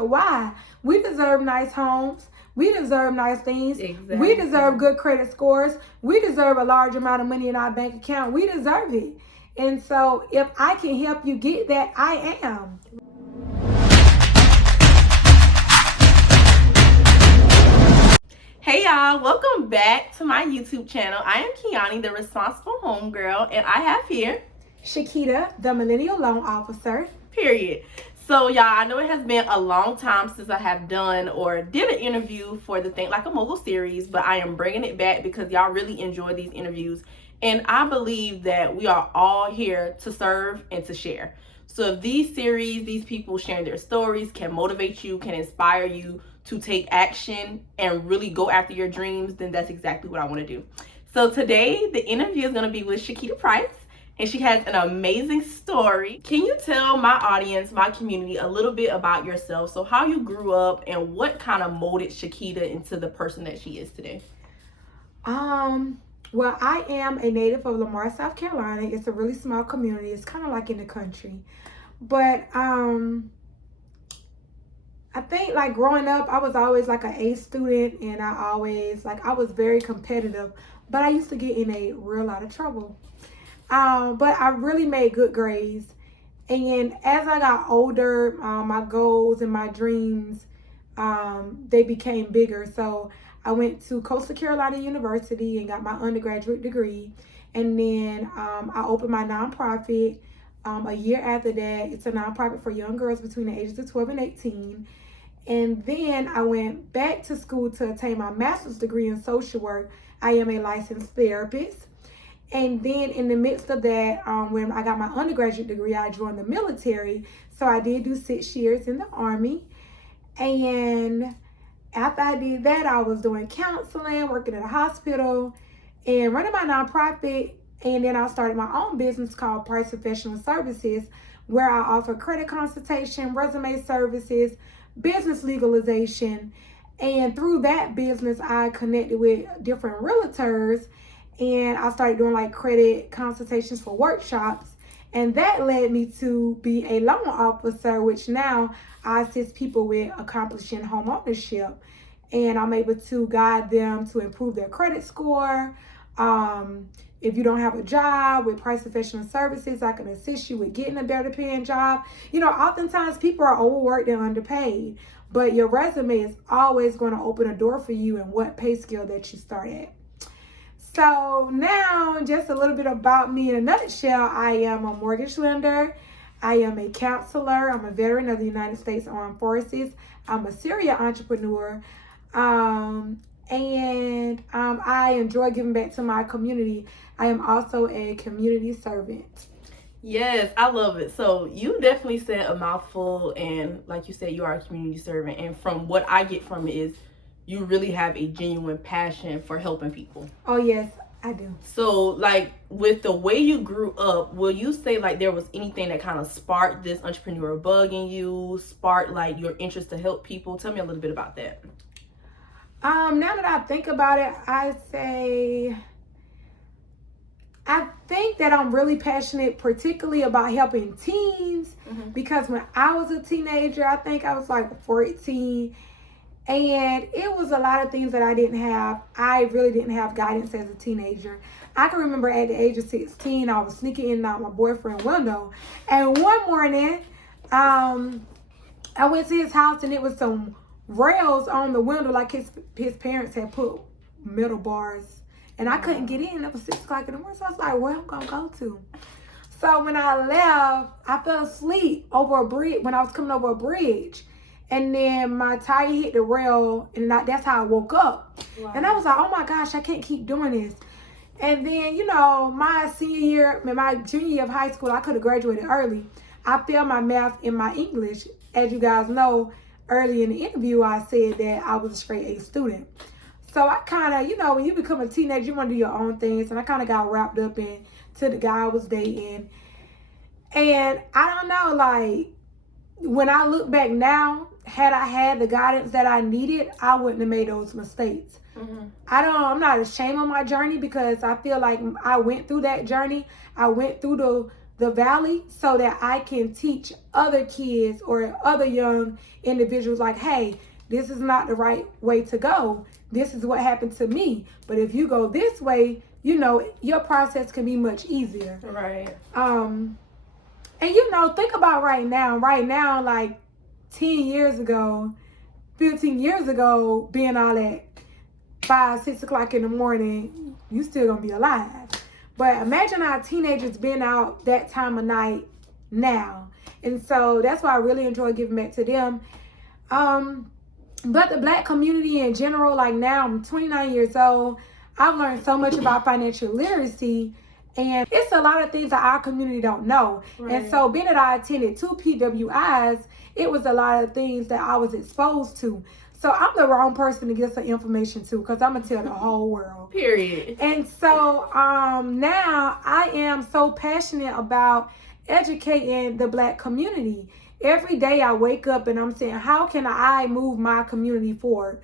Why? We deserve nice homes. We deserve nice things. Exactly. We deserve good credit scores. We deserve a large amount of money in our bank account. We deserve it. And so if I can help you get that, I am. Hey y'all, welcome back to my YouTube channel. I am Kiani, the responsible homegirl, and I have here Shakeita, the millennial loan officer. Period. So y'all, I know it has been a long time since I have done or did an interview for the Think Like a Mogul series, but I am bringing it back because y'all really enjoy these interviews. And I believe that we are all here to serve and to share. So if these series, these people sharing their stories can motivate you, can inspire you to take action and really go after your dreams, then that's exactly what I want to do. So today, the interview is going to be with Shakeita Price, and she has an amazing story. Can you tell my audience, my community, a little bit about yourself? So how you grew up and what kind of molded Shakeita into the person that she is today? Well, I am a native of Lamar, South Carolina. It's a really small community. It's kind of like in the country. But I think like growing up, I was always like an A student, and I was very competitive, but I used to get in a real lot of trouble. But I really made good grades. And as I got older, my goals and my dreams, they became bigger. So I went to Coastal Carolina University and got my undergraduate degree. And then I opened my nonprofit a year after that. It's a nonprofit for young girls between the ages of 12 and 18. And then I went back to school to attain my master's degree in social work. I am a licensed therapist. And then in the midst of that, when I got my undergraduate degree, I joined the military. So I did do 6 years in the Army. And after I did that, I was doing counseling, working at a hospital, and running my nonprofit. And then I started my own business called Price Professional Services, where I offer credit consultation, resume services, business legalization. And through that business, I connected with different realtors, and I started doing like credit consultations for workshops. And that led me to be a loan officer, which now I assist people with accomplishing home ownership. And I'm able to guide them to improve their credit score. If you don't have a job, with Price Professional Services, I can assist you with getting a better paying job. You know, oftentimes people are overworked and underpaid, but your resume is always going to open a door for you in what pay scale that you start at. So now, just a little bit about me in a nutshell. I am a mortgage lender. I am a counselor. I'm a veteran of the United States Armed Forces. I'm a serial entrepreneur. And I enjoy giving back to my community. I am also a community servant. Yes, I love it. So you definitely said a mouthful, and like you said, you are a community servant. And from what I get from it is you really have a genuine passion for helping people. Oh, yes, I do. So, like, with the way you grew up, will you say, like, there was anything that kind of sparked this entrepreneurial bug in you, sparked, like, your interest to help people? Tell me a little bit about that. Now that I think about it, I think that I'm really passionate, particularly about helping teens, because when I was a teenager, I think I was like 14, and it was a lot of things that I didn't have. I really didn't have guidance as a teenager. I can remember at the age of 16, I was sneaking in and out my boyfriend's window, and one morning, I went to his house, and it was some rails on the window, like his parents had put metal bars, and I couldn't get in. It was 6 o'clock in the morning, so I was like, where I'm gonna go to? So when I left, I fell asleep over a bridge when I was coming over a bridge, and then my tire hit the rail, and that's how I woke up. Wow. And I was like, oh my gosh, I can't keep doing this. And then, you know, my junior year of high school, I could have graduated early. I failed my math and my English. As you guys know, early in the interview, I said that I was a straight A student. So I kind of, you know, when you become a teenager, you want to do your own things. And I kind of got wrapped up into the guy I was dating. And I don't know, like, when I look back now, had I had the guidance that I needed, I wouldn't have made those mistakes. I'm not ashamed of my journey, because I feel like I went through that journey. I went through the valley so that I can teach other kids or other young individuals like, hey, this is not the right way to go. This is what happened to me. But if you go this way, you know, your process can be much easier. Right. And you know, think about right now, like 10 years ago, 15 years ago, being all at 5, 6 o'clock in the morning, you still gonna be alive. But imagine our teenagers being out that time of night now. And so that's why I really enjoy giving back to them. But the Black community in general, like now I'm 29 years old. I've learned so much about financial literacy, and it's a lot of things that our community don't know. Right. And so being that I attended 2 PWIs, it was a lot of things that I was exposed to. So I'm the wrong person to get some information to, because I'm going to tell the whole world. Period. And so now I am so passionate about educating the Black community. Every day I wake up and I'm saying, how can I move my community forward?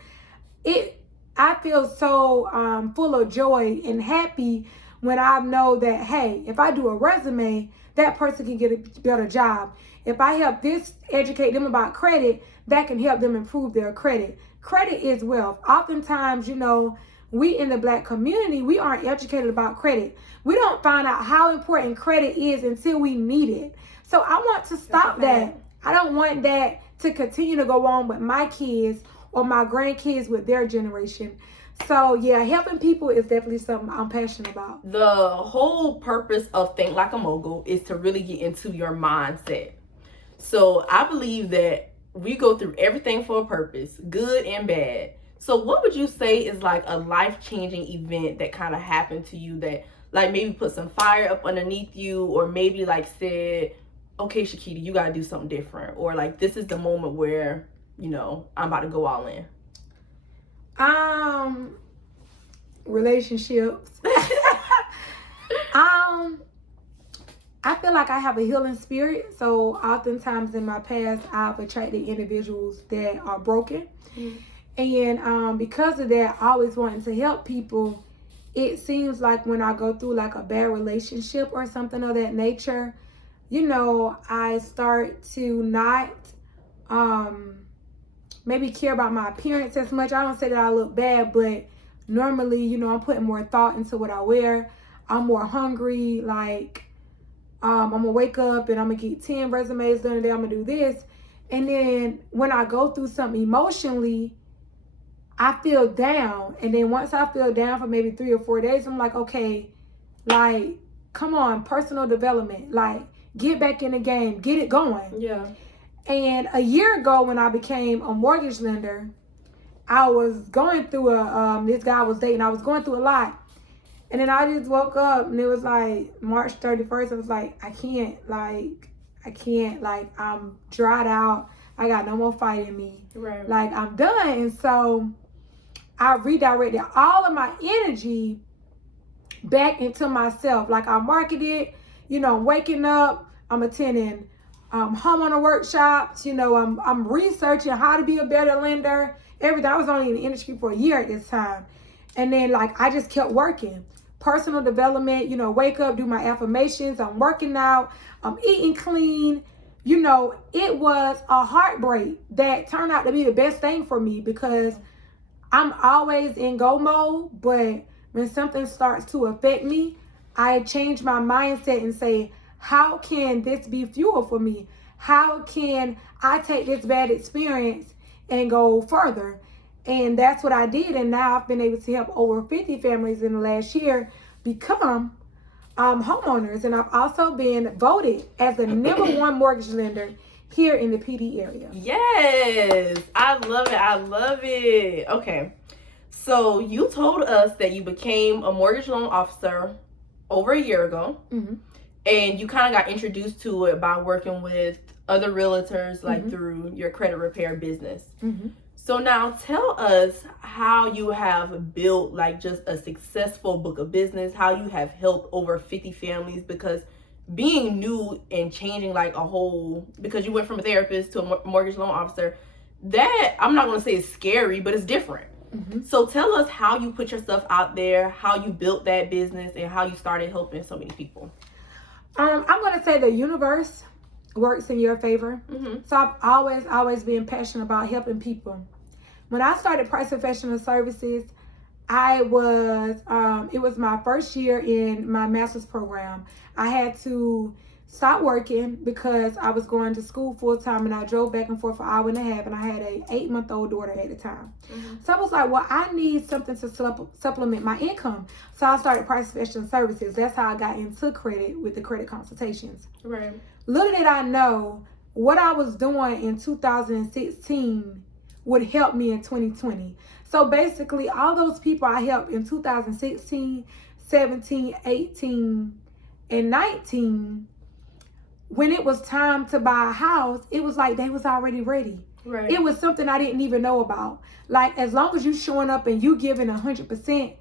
I feel so full of joy and happy when I know that, hey, if I do a resume, that person can get a better job. If I help educate them about credit, that can help them improve their credit. Credit is wealth. Oftentimes, you know, we in the Black community, we aren't educated about credit. We don't find out how important credit is until we need it. So I want to stop that. I don't want that to continue to go on with my kids or my grandkids with their generation. So yeah, helping people is definitely something I'm passionate about. The whole purpose of Think Like a Mogul is to really get into your mindset. So I believe that we go through everything for a purpose, good and bad. So what would you say is like a life-changing event that kind of happened to you that like maybe put some fire up underneath you, or maybe like said, okay, Shakeita, you got to do something different, or like this is the moment where, you know, I'm about to go all in? Relationships. I feel like I have a healing spirit, so oftentimes in my past I've attracted individuals that are broken. And because of that, always wanting to help people, it seems like when I go through like a bad relationship or something of that nature, you know, I start to not maybe care about my appearance as much. I don't say that I look bad, but normally, you know, I'm putting more thought into what I wear. I'm more hungry. Like, I'm going to wake up and I'm going to get 10 resumes done today. I'm going to do this. And then when I go through something emotionally, I feel down. And then once I feel down for maybe 3 or 4 days, I'm like, okay, like, come on, personal development. Like, get back in the game. Get it going. Yeah. And a year ago when I became a mortgage lender, I was going through this guy I was dating. I was going through a lot. And then I just woke up and it was like March 31st. I was like, I can't, I'm dried out. I got no more fight in me. Right. Like, I'm done. And so I redirected all of my energy back into myself. Like, I marketed, you know, I'm waking up, I'm attending homeowner workshops, you know, I'm researching how to be a better lender, everything. I was only in the industry for a year at this time. And then like, I just kept working. Personal development, you know, wake up, do my affirmations, I'm working out, I'm eating clean. You know, it was a heartbreak that turned out to be the best thing for me, because I'm always in go mode, but when something starts to affect me, I change my mindset and say, how can this be fuel for me? How can I take this bad experience and go further? And that's what I did. And now I've been able to help over 50 families in the last year become homeowners. And I've also been voted as the #1 mortgage lender here in the Pee Dee area. Yes, I love it. I love it. Okay, so you told us that you became a mortgage loan officer over a year ago. Mm-hmm. And you kind of got introduced to it by working with other realtors, like through your credit repair business. Mm-hmm. So now tell us how you have built like just a successful book of business, how you have helped over 50 families, because being new and changing like a whole, because you went from a therapist to a mortgage loan officer, that I'm not going to say it's scary, but it's different. Mm-hmm. So tell us how you put yourself out there, how you built that business, and how you started helping so many people. I'm gonna say the universe works in your favor. So I've always been passionate about helping people. When I started Price Professional Services, I was it was my first year in my master's program. I had to stop working because I was going to school full time, and I drove back and forth for an hour and a half, and I had a 8-month-old daughter at the time. So I was like, well, I need something to supplement my income. So I started Price Professional Services. That's how I got into credit with the credit consultations. Right. Little did I know what I was doing in 2016 would help me in 2020. So basically, all those people I helped in 2016, 17, 18, and 19, when it was time to buy a house, it was like they was already ready. Right. It was something I didn't even know about. Like, as long as you showing up and you giving 100%,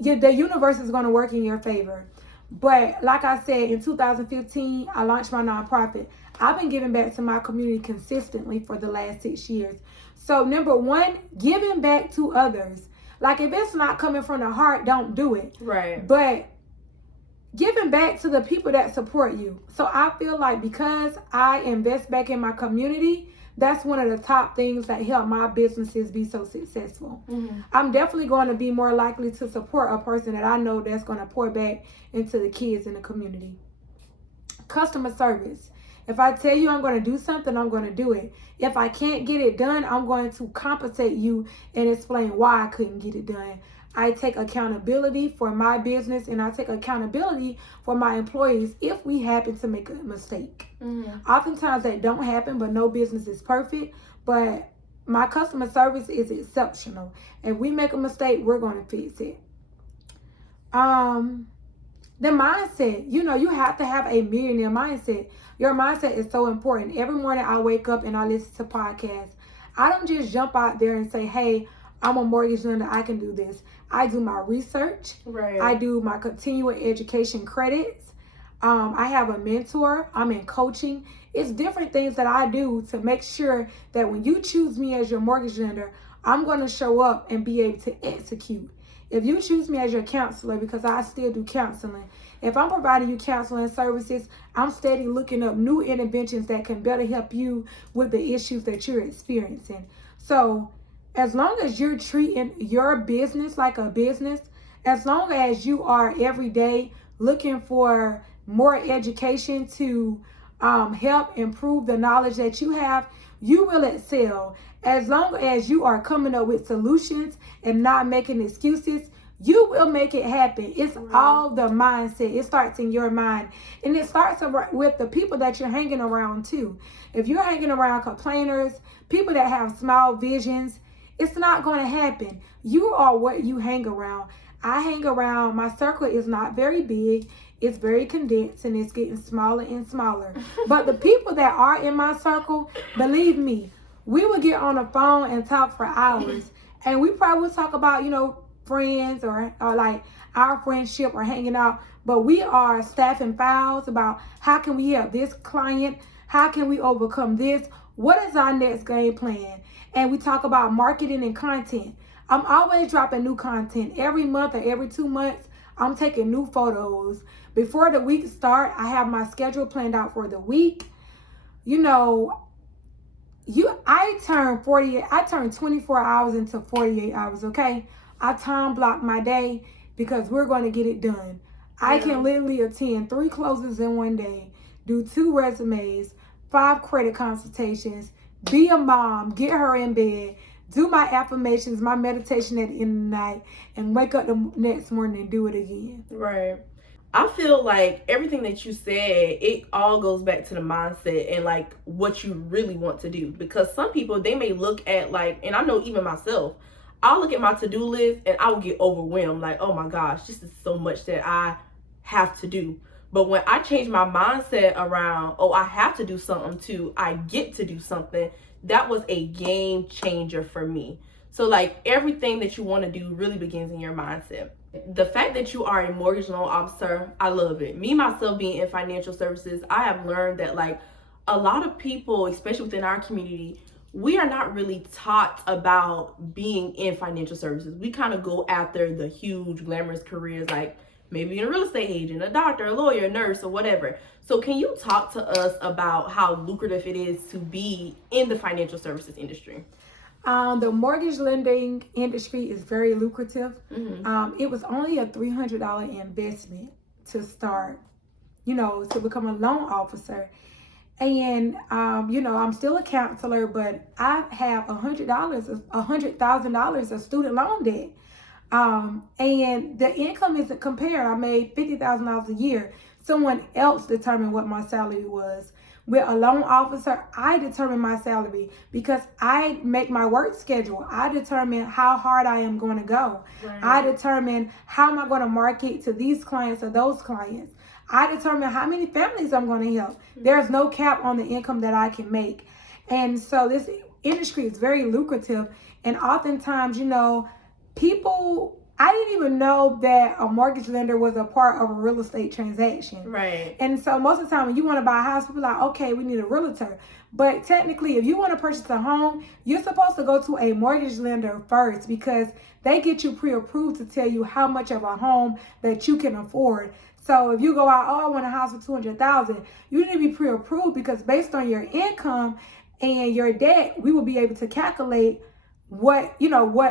the universe is going to work in your favor. But like I said, in 2015, I launched my nonprofit. I've been giving back to my community consistently for the last 6 years. So number one, giving back to others. Like, if it's not coming from the heart, don't do it. Right. But giving back to the people that support you. So I feel like because I invest back in my community, that's one of the top things that help my businesses be so successful. I'm definitely going to be more likely to support a person that I know that's going to pour back into the kids in the community. Customer service. If I tell you I'm going to do something, I'm going to do it. If I can't get it done, I'm going to compensate you and explain why I couldn't get it done. I take accountability for my business, and I take accountability for my employees if we happen to make a mistake. Oftentimes that don't happen, but no business is perfect. But my customer service is exceptional. If we make a mistake, we're going to fix it. The mindset, you have to have a millionaire mindset. Your mindset is so important. Every morning I wake up and I listen to podcasts. I don't just jump out there and say, hey, I'm a mortgage lender, I can do this. I do my research. Right. I do my continuing education credits. I have a mentor. I'm in coaching. It's different things that I do to make sure that when you choose me as your mortgage lender, I'm going to show up and be able to execute. If you choose me as your counselor, because I still do counseling, if I'm providing you counseling services, I'm steady looking up new interventions that can better help you with the issues that you're experiencing. So as long as you're treating your business like a business, as long as you are every day looking for more education to help improve the knowledge that you have, you will excel. As long as you are coming up with solutions and not making excuses, you will make it happen. It's all the mindset. It starts in your mind. And it starts with the people that you're hanging around too. If you're hanging around complainers, people that have small visions, it's not going to happen. You are what you hang around. I hang around, my circle is not very big. It's very condensed, and it's getting smaller and smaller. But the people that are in my circle, believe me, we will get on the phone and talk for hours. And we probably will talk about, friends or like our friendship or hanging out. But we are staffing files about how can we help this client? How can we overcome this? What is our next game plan? And we talk about marketing and content. I'm always dropping new content. Every month or every 2 months, I'm taking new photos. Before the week start, I have my schedule planned out for the week. I turn 24 hours into 48 hours, okay? I time block my day because we're going to get it done. I can literally attend 3 closings in one day, do 2 resumes, 5 credit consultations, be a mom, get her in bed, do my affirmations, my meditation at the end of the night, and wake up the next morning and do it again. Right. I feel like everything that you said, it all goes back to the mindset and like what you really want to do. Because some people, they may look at and I know even myself, I'll look at my to-do list and I will get overwhelmed. Like, oh my gosh, this is so much that I have to do. But when I change my mindset around, I have to do something to, I get to do something, that was a game changer for me. So like everything that you want to do really begins in your mindset. The fact that you are a mortgage loan officer, I love it. Me, myself being in financial services, I have learned that like a lot of people, especially within our community, we are not really taught about being in financial services. We kind of go after the huge glamorous careers like maybe a real estate agent, a doctor, a lawyer, a nurse, or whatever. So can you talk to us about how lucrative it is to be in the financial services industry? The mortgage lending industry is very lucrative. It was only a $300 investment to start, to become a loan officer. And, I'm still a counselor, but I have $100,000 of student loan debt. And the income isn't compared. I made $50,000 a year. Someone else determined what my salary was. With a loan officer, I determine my salary because I make my work schedule. I determine how hard I am going to go. Right. I determine how am I going to market to these clients or those clients. I determine how many families I'm going to help. There's no cap on the income that I can make. And so this industry is very lucrative. And oftentimes, people, I didn't even know that a mortgage lender was a part of a real estate transaction. Right. And so most of the time when you want to buy a house, people are like, okay, we need a realtor. But technically, if you want to purchase a home, you're supposed to go to a mortgage lender first because they get you pre-approved to tell you how much of a home that you can afford. So if you go out, I want a house for $200,000, you need to be pre-approved because based on your income and your debt, we will be able to calculate what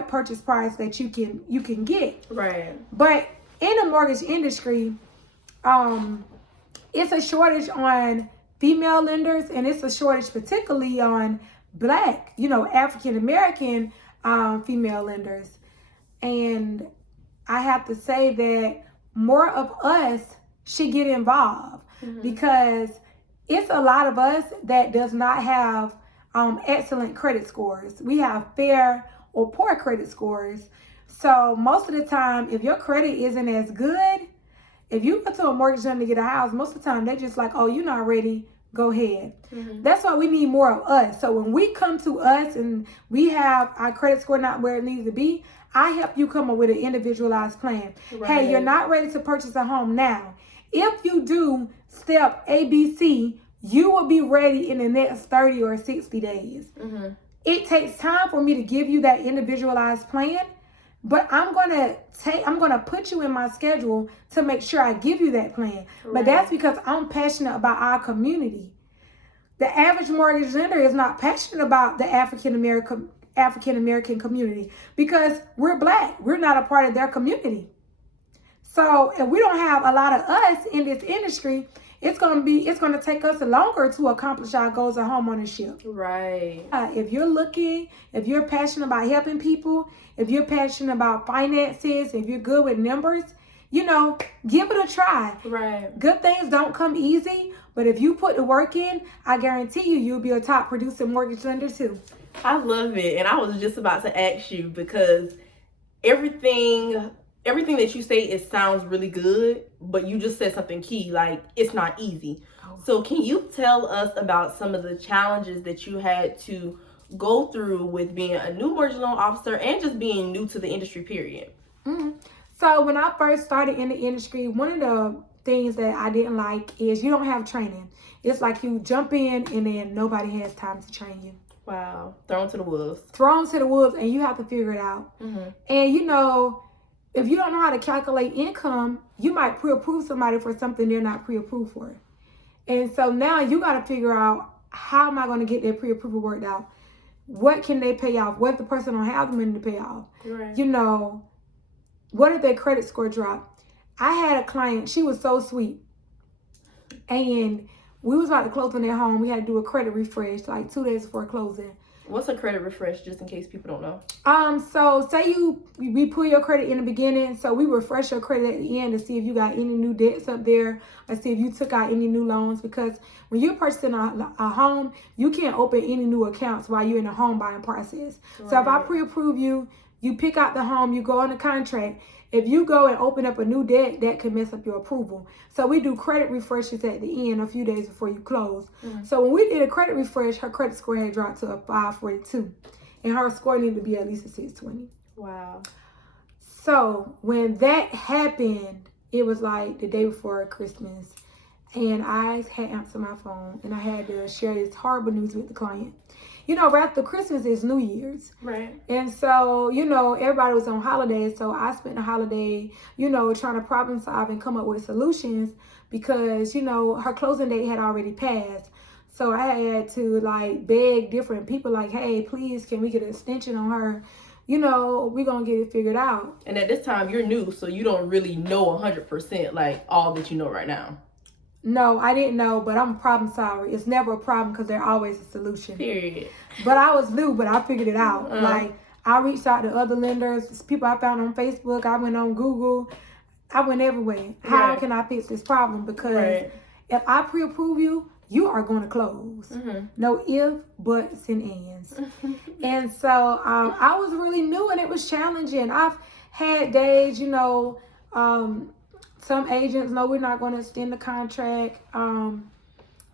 purchase price that you can get. Right. But in the mortgage industry, it's a shortage on female lenders, and it's a shortage particularly on Black, African American female lenders. And I have to say that more of us should get involved because it's a lot of us that does not have excellent credit scores. We have fair or poor credit scores. So most of the time, if your credit isn't as good, if you go to a mortgage lender to get a house, most of the time they're just like, oh, you're not ready, go ahead. That's why we need more of us. So when we come to us and we have our credit score not where it needs to be, I help you come up with an individualized plan. Right. Hey, you're not ready to purchase a home now. If you do step ABC, you will be ready in the next 30 or 60 days. It takes time for me to give you that individualized plan, but I'm gonna put you in my schedule to make sure I give you that plan. Right. But that's because I'm passionate about our community. The average mortgage lender is not passionate about the African American community because we're Black. We're not a part of their community. So if we don't have a lot of us in this industry, it's gonna take us longer to accomplish our goals of homeownership. Right. If you're passionate about helping people, if you're passionate about finances, if you're good with numbers, give it a try. Right. Good things don't come easy, but if you put the work in, I guarantee you'll be a top producing mortgage lender too. I love it. And I was just about to ask you because everything that you say, it sounds really good, but you just said something key, like it's not easy. So can you tell us about some of the challenges that you had to go through with being a new mortgage loan officer and just being new to the industry, period? So when I first started in the industry, one of the things that I didn't like is you don't have training. It's like you jump in and then nobody has time to train you. Wow. Thrown to the wolves. And you have to figure it out. And if you don't know how to calculate income, you might pre-approve somebody for something they're not pre-approved for. And so now you got to figure out, how am I going to get their pre-approval worked out? What can they pay off? What if the person don't have the money to pay off? Right. What if their credit score dropped? I had a client, she was so sweet. And we was about to close on their home. We had to do a credit refresh like 2 days before closing. What's a credit refresh, just in case people don't know? So say we pull your credit in the beginning, so we refresh your credit at the end to see if you got any new debts up there or see if you took out any new loans, because when you're purchasing a home, you can't open any new accounts while you're in the home buying process. Right. So if I pre-approve you, you pick out the home, you go on the contract. If you go and open up a new debt, that can mess up your approval. So we do credit refreshes at the end a few days before you close. So when we did a credit refresh, her credit score had dropped to a 542. And her score needed to be at least a 620. Wow. So when that happened, it was like the day before Christmas. And I had answered my phone and I had to share this horrible news with the client. right after Christmas is New Year's. Right. And so, everybody was on holidays. So I spent the holiday, trying to problem solve and come up with solutions because, her closing date had already passed. So I had to like beg different people like, hey, please, can we get an extension on her? We're going to get it figured out. And at this time, you're new, so you don't really know 100% like all that you know right now. No, I didn't know, but I'm a problem solver. It's never a problem because there's always a solution. Period. But I was new, but I figured it out. Like, I reached out to other lenders, people I found on Facebook. I went on Google. I went everywhere. How can I fix this problem? Because if I pre-approve you, you are going to close. No if, buts, and ands. And so I was really new, and it was challenging. I've had days, some agents know we're not going to extend the contract.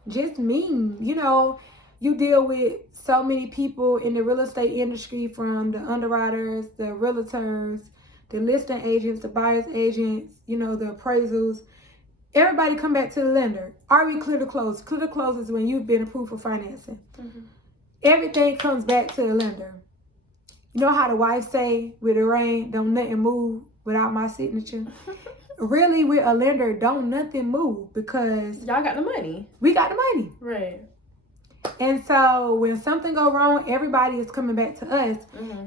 Just mean, you deal with so many people in the real estate industry, from the underwriters, the realtors, the listing agents, the buyer's agents, the appraisals. Everybody come back to the lender. Are we clear to close? Clear to close is when you've been approved for financing. Everything comes back to the lender. You know how the wife say, with the rain, don't nothing move without my signature? Really, with a lender, don't nothing move because y'all got the money. We got the money. Right. And so when something go wrong, everybody is coming back to us.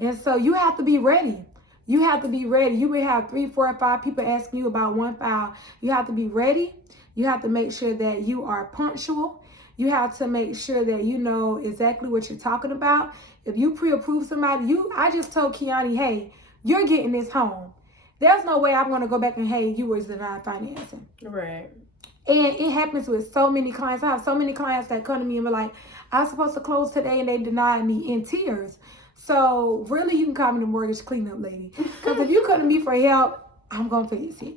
And so you have to be ready. You have to be ready. You will have 3, 4, 5 people asking you about one file. You have to be ready. You have to make sure that you are punctual. You have to make sure that you know exactly what you're talking about. If you pre-approve somebody, I just told Kiani, hey, you're getting this home. There's no way I'm going to go back and, hey, you was denied financing. Right. And it happens with so many clients. I have so many clients that come to me and be like, I was supposed to close today and they denied me in tears. So really, you can call me the mortgage cleanup lady. Because if you come to me for help, I'm going to fix it.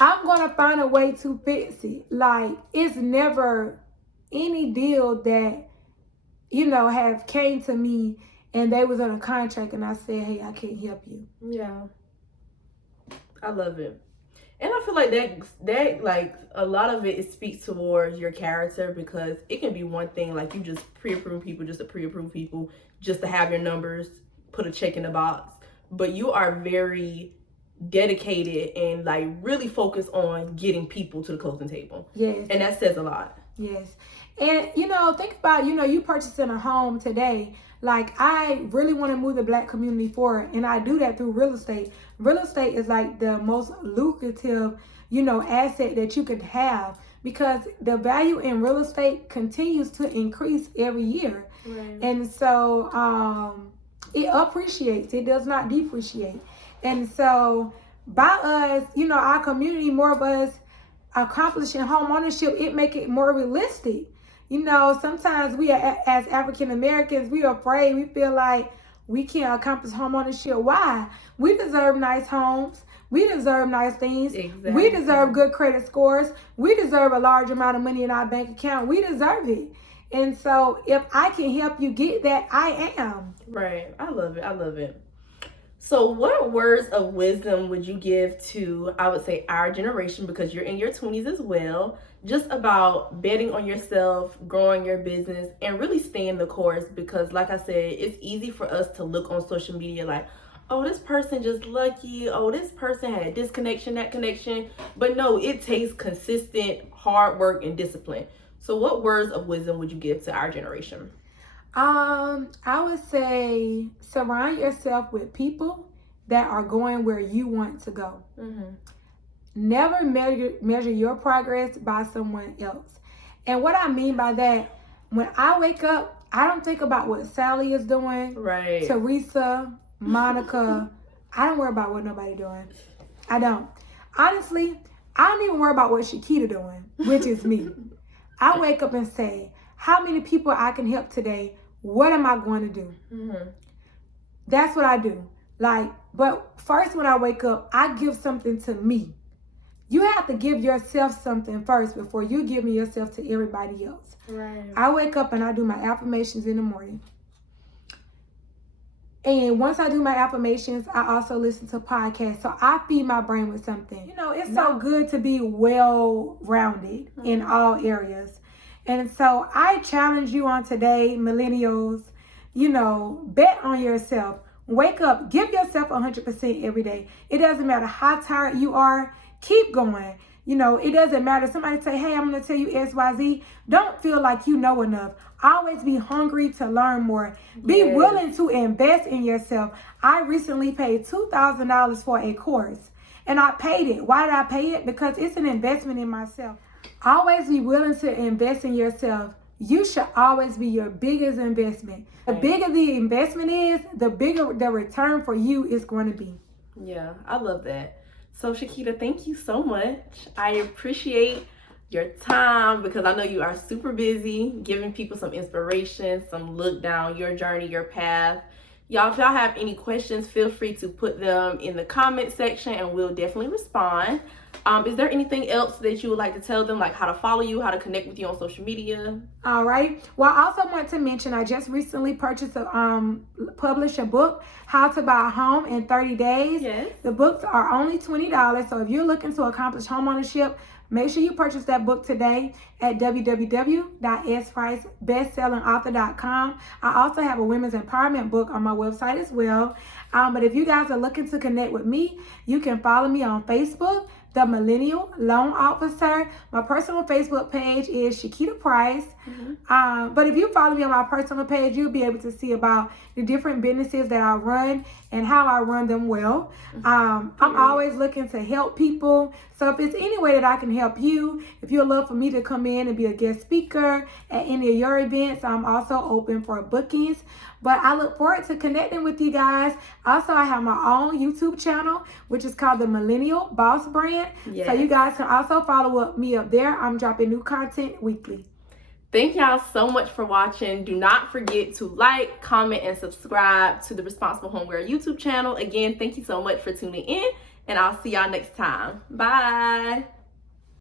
I'm going to find a way to fix it. Like, it's never any deal that, have came to me and they was on a contract and I said, hey, I can't help you. Yeah. I love it. And I feel like that like a lot of it speaks towards your character, because it can be one thing like you just pre-approve people just to pre-approve people, just to have your numbers, put a check in the box. But you are very dedicated and like really focused on getting people to the closing table. Yes. And that says a lot. Yes. And, think about, you purchasing a home today. Like, I really want to move the Black community forward, and I do that through real estate. Real estate is like the most lucrative, asset that you could have, because the value in real estate continues to increase every year. Right. And so it appreciates. It does not depreciate. And so by us, our community, more of us accomplishing home ownership, it make it more realistic. Sometimes we are, as African Americans, we are afraid. We feel like we can't accomplish home ownership. Why? We deserve nice homes. We deserve nice things. Exactly. We deserve good credit scores. We deserve a large amount of money in our bank account. We deserve it. And so if I can help you get that, I am. Right. I love it. I love it. So what words of wisdom would you give to, I would say, our generation, because you're in your 20s as well, just about betting on yourself, growing your business, and really staying the course? Because like I said, it's easy for us to look on social media like, oh, this person just lucky. Oh, this person had this connection, that connection. But no, it takes consistent hard work and discipline. So what words of wisdom would you give to our generation? I would say surround yourself with people that are going where you want to go. Never measure your progress by someone else. And what I mean by that, when I wake up, I don't think about what Sally is doing. Right. Teresa, Monica. I don't worry about what nobody doing. I don't. Honestly, I don't even worry about what Shakeita doing, which is me. I wake up and say, how many people I can help today? What am I going to do? That's what I do. But first when I wake up, I give something to me. You have to give yourself something first before you giving yourself to everybody else. Right. I wake up and I do my affirmations in the morning. And once I do my affirmations, I also listen to podcasts. So I feed my brain with something. It's so good to be well-rounded in all areas. And so I challenge you on today, millennials, bet on yourself. Wake up, give yourself 100% every day. It doesn't matter how tired you are, keep going. It doesn't matter. Somebody say, hey, I'm going to tell you XYZ. Don't feel like you know enough. Always be hungry to learn more. Be willing to invest in yourself. I recently paid $2,000 for a course, and I paid it. Why did I pay it? Because it's an investment in myself. Always be willing to invest in yourself. You should always be your biggest investment. The bigger the investment is, the bigger the return for you is going to be. Yeah, I love that. So Shakeita, thank you so much. I appreciate your time because I know you are super busy, giving people some inspiration, some look down your journey, your path. Y'all, if y'all have any questions, feel free to put them in the comment section and we'll definitely respond. Is there anything else that you would like to tell them, like how to follow you, how to connect with you on social media? All right. Well, I also want to mention I just recently published a book, How to Buy a Home in 30 Days. Yes. The books are only $20. So if you're looking to accomplish homeownership, make sure you purchase that book today at www.spricebestsellingauthor.com. I also have a women's empowerment book on my website as well. But if you guys are looking to connect with me, you can follow me on Facebook, The Millennial Loan Officer. My personal Facebook page is Shakeita Price. But if you follow me on my personal page, you'll be able to see about the different businesses that I run and how I run them well. I'm always looking to help people. So if it's any way that I can help you, if you'd love for me to come in and be a guest speaker at any of your events, I'm also open for bookings. But I look forward to connecting with you guys. Also, I have my own YouTube channel, which is called The Millennial Boss Brand. Yes. So you guys can also follow me up there. I'm dropping new content weekly. Thank y'all so much for watching. Do not forget to like, comment, and subscribe to the Responsible Homegirl YouTube channel. Again, thank you so much for tuning in, and I'll see y'all next time. Bye.